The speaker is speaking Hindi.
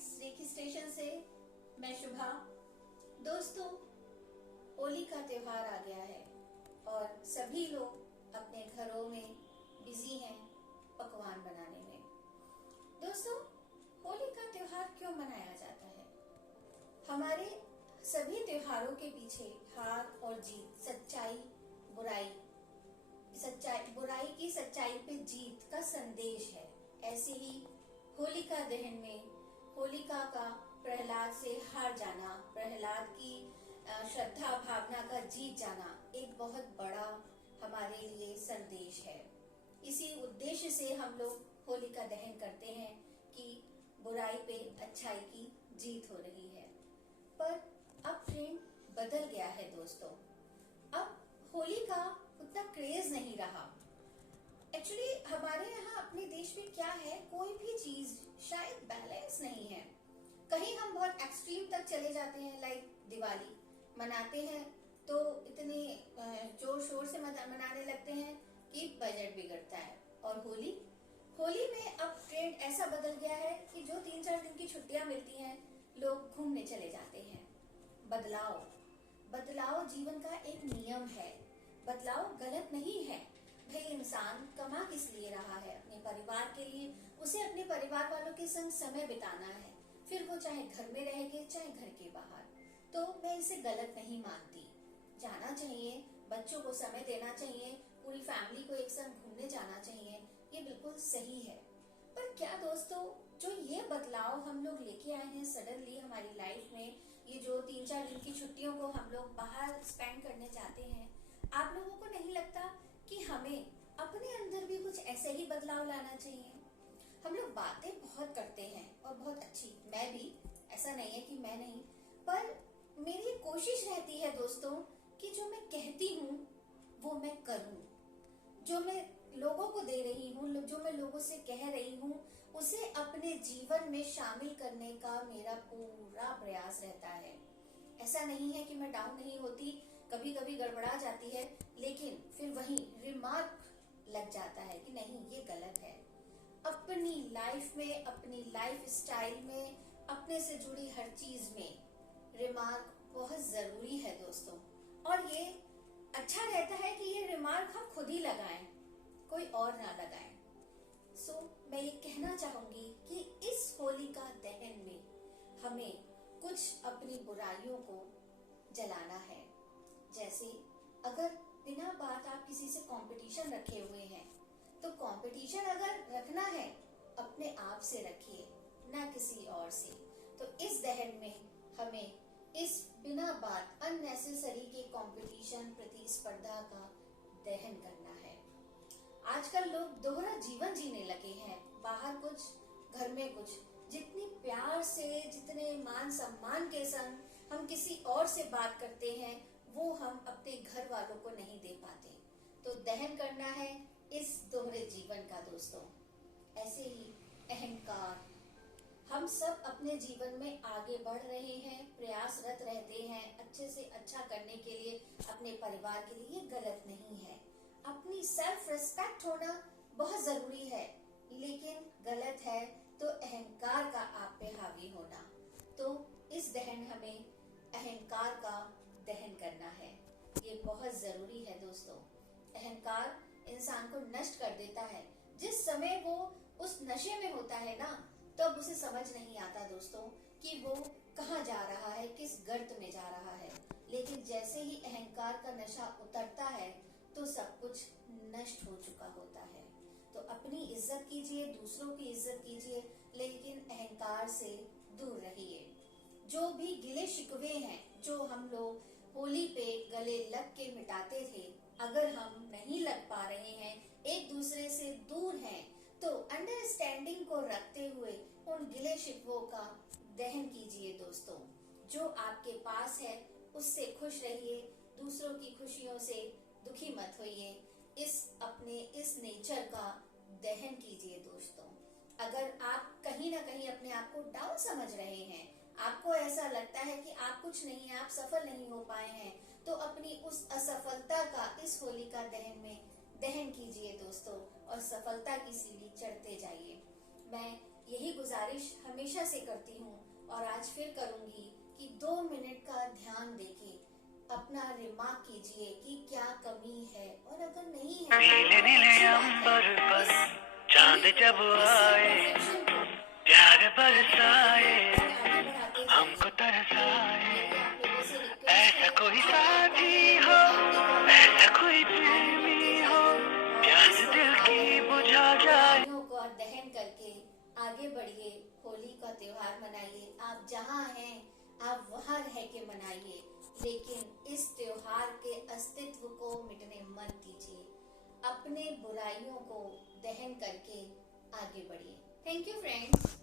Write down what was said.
फ्रेंड्स, रेखी स्टेशन से मैं शुभा। दोस्तों, होली का त्योहार आ गया है और सभी लोग अपने घरों में बिजी हैं पकवान बनाने में। दोस्तों, होली का त्योहार क्यों मनाया जाता है? हमारे सभी त्योहारों के पीछे हार और जीत, बुराई की सच्चाई पे जीत का संदेश है। ऐसे ही होलिका दहन में होलिका का प्रहलाद से हार जाना, प्रहलाद की श्रद्धा भावना का जीत जाना एक बहुत बड़ा हमारे लिए संदेश है। इसी उद्देश्य से हम लोग होलिका दहन करते हैं कि बुराई पे अच्छाई की जीत हो रही है। पर अब ट्रेंड बदल गया है दोस्तों। अब होली का उतना क्रेज नहीं रहा। एक्चुअली हमारे यहाँ अपने देश में क्या है, कोई भी चीज शायद बैलेंस नहीं है। कहीं हम बहुत एक्सट्रीम तक चले जाते हैं, लाइक दिवाली मनाते हैं तो इतने जोर शोर से मनाने लगते हैं कि बजट बिगड़ता है। और होली में अब ट्रेंड ऐसा बदल गया है कि जो 3-4 दिन की छुट्टियां मिलती हैं, लोग घूमने चले जाते हैं। बदलाव जीवन का एक नियम है। बदलाव गलत नहीं है। भाई, इंसान कमा किस लिए रहा है? अपने परिवार के लिए। उसे अपने परिवार वालों के संग समय बिताना है, फिर वो चाहे घर में रहेंगे चाहे घर के बाहर। तो मैं इसे गलत नहीं मानती। जाना चाहिए, बच्चों को समय देना चाहिए, पूरी फैमिली को एक संग घूमने जाना चाहिए, ये बिल्कुल सही है। पर क्या दोस्तों, जो ये बदलाव हम लोग लेके आए हैं सडनली हमारी लाइफ में, ये जो 3-4 दिन की छुट्टियों को हम लोग बाहर स्पेंड करने जाते हैं, आप लोगों को नहीं लगता कि हमें अपने अंदर भी कुछ ऐसे ही बदलाव लाना चाहिए? हम लोग बातें बहुत करते हैं और बहुत अच्छी, मैं भी, ऐसा नहीं है कि मैं नहीं, पर मेरी कोशिश रहती है दोस्तों कि जो मैं कहती हूँ वो मैं करूँ। जो मैं लोगों को दे रही हूँ, जो मैं लोगों से कह रही हूँ, उसे अपने जीवन में शामिल करने का मेरा पूरा प्रयास रहता है। ऐसा नहीं है कि मैं डाउन नहीं होती, कभी कभी गड़बड़ा जाती है, लेकिन फिर वही रिमार्क लग जाता है कि नहीं, ये गलत है। अपनी लाइफ में, अपनी लाइफ स्टाइल में, अपने से जुड़ी हर चीज में रिमार्क बहुत जरूरी है दोस्तों। और ये अच्छा रहता है कि ये रिमार्क हम खुद ही लगाएं, कोई और ना लगाएं। मैं ये कहना चाहूंगी कि इस होलिका दहन में हमें कुछ अपनी बुराइयों को जलाना है। जैसे अगर बिना बात आप किसी से कंपटीशन रखे हुए हैं, तो कंपटीशन अगर रखना है अपने आप से रखिए, ना किसी और से। तो इस दहन में हमें इस बिना बात अननेसेसरी के कंपटीशन, प्रतिस्पर्धा का दहन करना है। आजकल लोग दोहरा जीवन जीने लगे हैं, बाहर कुछ घर में कुछ। जितनी प्यार से, जितने मान सम्मान के संग हम किसी और से बात करते हैं, वो हम अपने घर वालों को नहीं दे पाते। तो दहन करना है इस दोहरे जीवन का दोस्तों। ऐसे ही अहंकार, हम सब अपने जीवन में आगे बढ़ रहे हैं, प्रयासरत रहते हैं अच्छे से अच्छा करने के लिए, अपने परिवार के लिए, ये गलत नहीं है। अपनी सेल्फ रिस्पेक्ट होना बहुत जरूरी है, लेकिन गलत है तो अहंकार का आप पे हावी होना। तो इस दहन हमें अहंकार का दहन करना है, ये बहुत जरूरी है दोस्तों। अहंकार इंसान को नष्ट कर देता है। जिस समय वो उस नशे में होता है ना, तो अब उसे समझ नहीं आता दोस्तों कि वो कहाँ जा रहा है, किस गर्त में जा रहा है। लेकिन जैसे ही अहंकार का नशा उतरता है तो सब कुछ नष्ट हो चुका होता है। तो अपनी इज्जत कीजिए, दूसरों की इज्जत कीजिए, लेकिन अहंकार से दूर रहिए। जो भी गिले शिकवे हैं, जो हम लोग होली पे गले लग के मिटाते थे, अगर हम नहीं लग पा रहे हैं, एक दूसरे से दूर हैं, तो अंडरस्टैंडिंग को रखते हुए उन गिले शिकवों का दहन कीजिए दोस्तों। जो आपके पास है उससे खुश रहिए, दूसरों की खुशियों से दुखी मत होइए। इस नेचर का दहन कीजिए दोस्तों। अगर आप कहीं ना कहीं अपने आप को डाउन समझ रहे हैं, आपको ऐसा लगता है कि आप कुछ नहीं है, आप सफल नहीं हो पाए हैं, तो अपनी उस असफलता का इस होलिका दहन में दहन कीजिए दोस्तों और सफलता की सीढ़ी चढ़ते जाइए। मैं यही गुजारिश हमेशा से करती हूँ और आज फिर करूंगी कि 2 मिनट का ध्यान देके अपना रिमार्क कीजिए कि क्या कमी है, और अगर नहीं है नीले नीले अंबर पर चांद जब आए, प्यार बरसाए, हमको तरसाए, ऐसा कोई साथी हो, ऐसा कोई प्रेमी हो, प्यास दिल की बुझा जाए। को दहन करके आगे बढ़िए, होली का त्योहार मनाइए। आप जहाँ हैं आप वहाँ रह के मनाइए, लेकिन इस त्योहार के अस्तित्व को मिटने मत दीजिए। अपने बुराइयों को दहन करके आगे बढ़िए। Thank you friends.